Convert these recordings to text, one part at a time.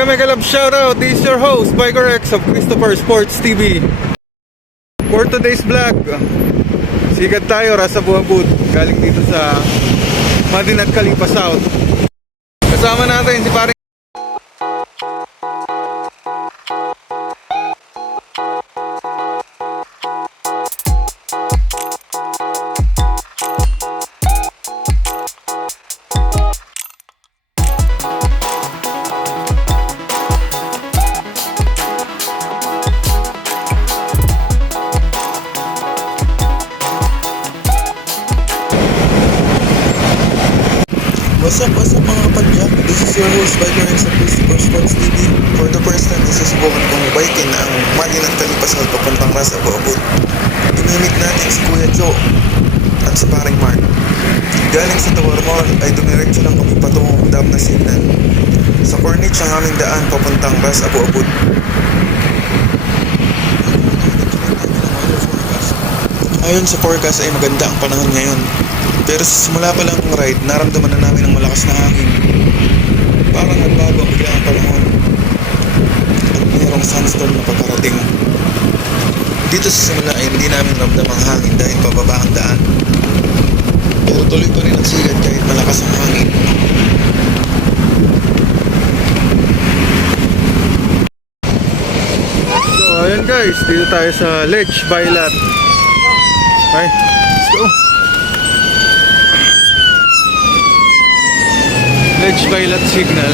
Mega love shoutout. This is your host, Biker X of Christopher Sports TV. For today's vlog, sikat tayo, Rasa Buhabud. Galing dito sa Madinat Khalifa South. Kasama natin si paring What's up mga kapadyak? This is your host Biker X of Christopher Sports TV. For the first time, isusubukan kong bikin ang Madinat Khalifa South papuntang Ras Abu-Abud. Inimit natin si Kuya Joe at si paring Mark. Galing sa Tower Mall ay dumiretso lang kami patungong dam na signal. Sa Corniche ang aming daan papuntang Ras Abu-Abud. Ayon sa forecast ay maganda ang panahon ngayon. Pero sa simula pa lang ng ride, naramdaman na namin ang malakas na hangin. Parang nagbago ang bigla ang panahon. At mayroong sandstorm na paparating. Dito sa simula ay hindi namin ramdam ang hangin dahil pababa ang daan. Pero tuloy pa rin ang sigat kahit malakas ang hangin. So ayun guys, dito tayo sa Lech Bailat. Okay, let's go. Lech Bailat signal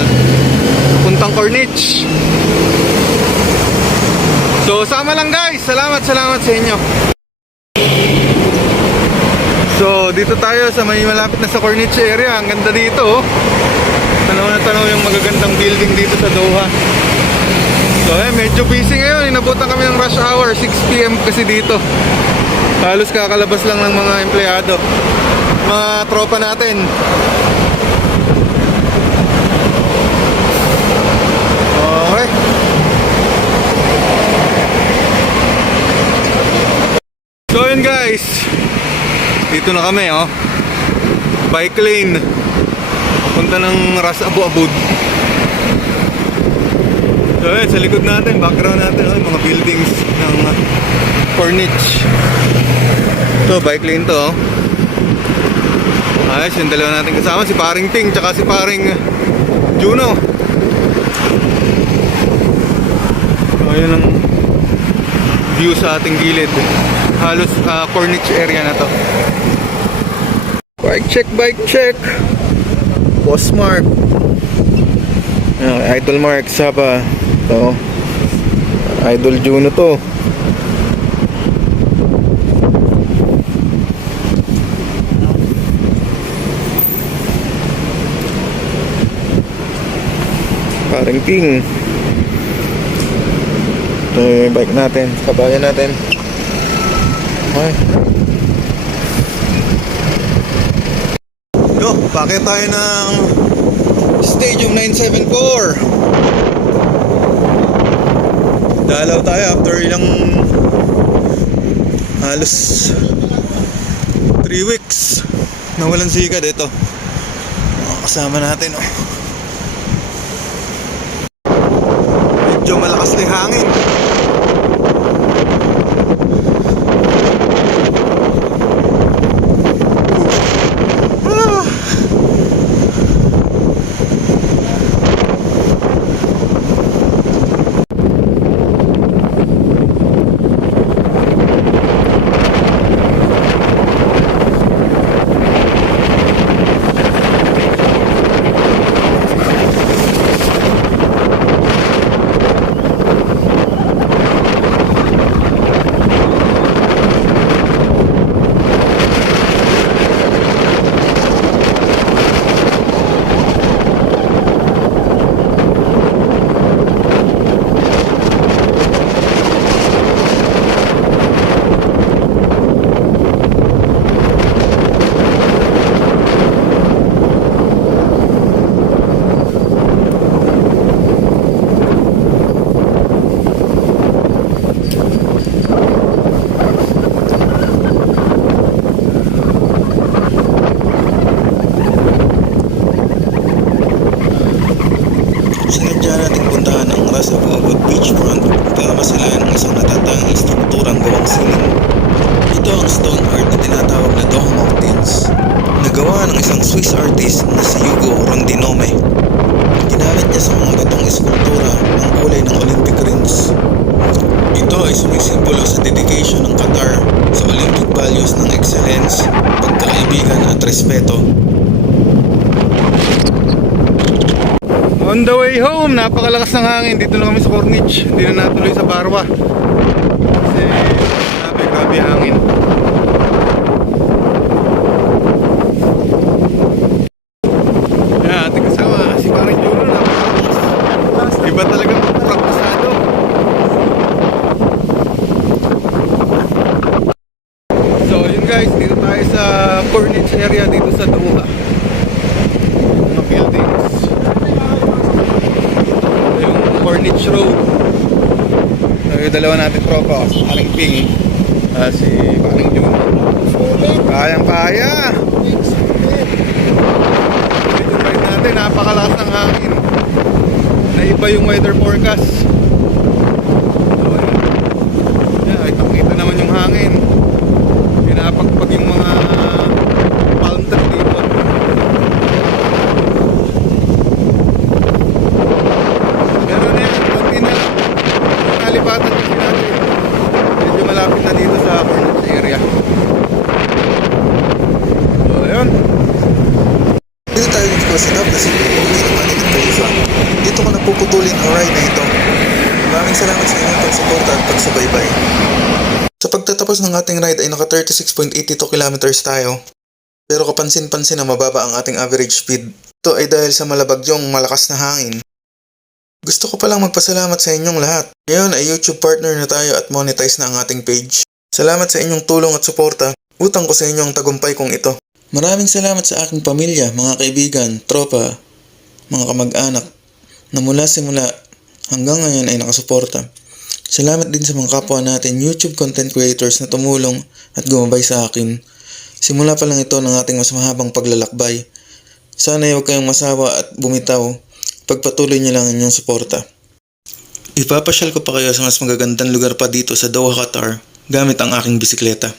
puntang Corniche. So sama lang guys, salamat sa inyo. So dito tayo sa may malapit na sa Corniche area. Ang ganda dito, oh. Tanaw na tanaw yung magagandang building dito sa Doha. So medyo busy ngayon. Inabutan kami ng rush hour, 6 PM kasi dito. Halos kakalabas lang ng mga empleyado, mga tropa natin. Okay. So yun guys, dito na kami, oh. Bike lane punta ng Ras Abu-Abud. So yun, sa likod natin, background natin, oh, mga buildings ng Corniche. So bike lane to, oh. Ayos, yung dalawa natin kasama, si paring Ping tsaka si paring Juno. So yun ang view sa ating gilid. Halos Corniche area na to. Bike check. Boss Mark. Idol Mark Saba. To. Idol Juno to. Paring Ping. Ito yung bike natin, kabayan natin. Okay. Yo, bakit tayo ng Stadium 974? Dalaw tayo after ilang halos 3 weeks na walang sikat. Ito kasama natin, oh. Medyo malakas na yung hangin. nating puntahan ang Ras Abu Abud Beachfront para masalayan ang isang natatanging istrukturang gawang siling. Ito ang stone art na tinatawag na Doha Mountains, nagawa ng isang Swiss artist na si Hugo Rondinome. Ginamit niya sa mga gatong eskultura ang kulay ng Olympic rings. Ito ay sumisimbolo sa dedication ng Qatar sa Olympic values ng excellence, pagkakaibigan at respeto. On the way home, napakalakas ng hangin. Dito na kami sa Corniche. Hindi na natuloy sa Barwa. Kasi grabe hangin. Yan, ating kasama. Si parang Juno na. Iba talagang praktisado. So yun guys, dito tayo sa Corniche area dito sa Doha. Mga buildings. Yung Corniche Road. So, yung dalawa natin tropa, paring Ping, si paring June. Kayang-kaya. Yung ride natin, napakalakas ng hangin. Naiba yung weather forecast. So, yeah, kita naman yung hangin. Pinapagpag yung mga palm tree dito. Meron na yan, konti na lang. Yung kalipatan kasi natin. Medyo malapit na dito sa Corniche area. So, ayun. Dito tayo nagkasit up kasi uuwi ng ating tarifa. Dito ko napuputulin ang ride na ito. Maraming salamat sa inyong pagsuporta at pagsubaybay. Sa pagtatapos ng ating ride ay naka 36.82 kilometers tayo. Pero kapansin-pansin na mababa ang ating average speed. Ito ay dahil sa malabagyong malakas na hangin. Gusto ko palang magpasalamat sa inyong lahat. Ngayon ay YouTube partner na tayo at monetize na ang ating page. Salamat sa inyong tulong at suporta. Utang ko sa inyo ang tagumpay kong ito. Maraming salamat sa aking pamilya, mga kaibigan, tropa, mga kamag-anak na mula simula hanggang ngayon ay nakasuporta. Salamat din sa mga kapwa natin YouTube content creators na tumulong at gumabay sa akin. Simula pa lang ito ng ating mas mahabang paglalakbay. Sana ay huwag kayong masawa at bumitaw. Pagpatuloy niyo lang ang inyong suporta. Ipapasyal ko pa kayo sa mas magagandang lugar pa dito sa Doha, Qatar gamit ang aking bisikleta.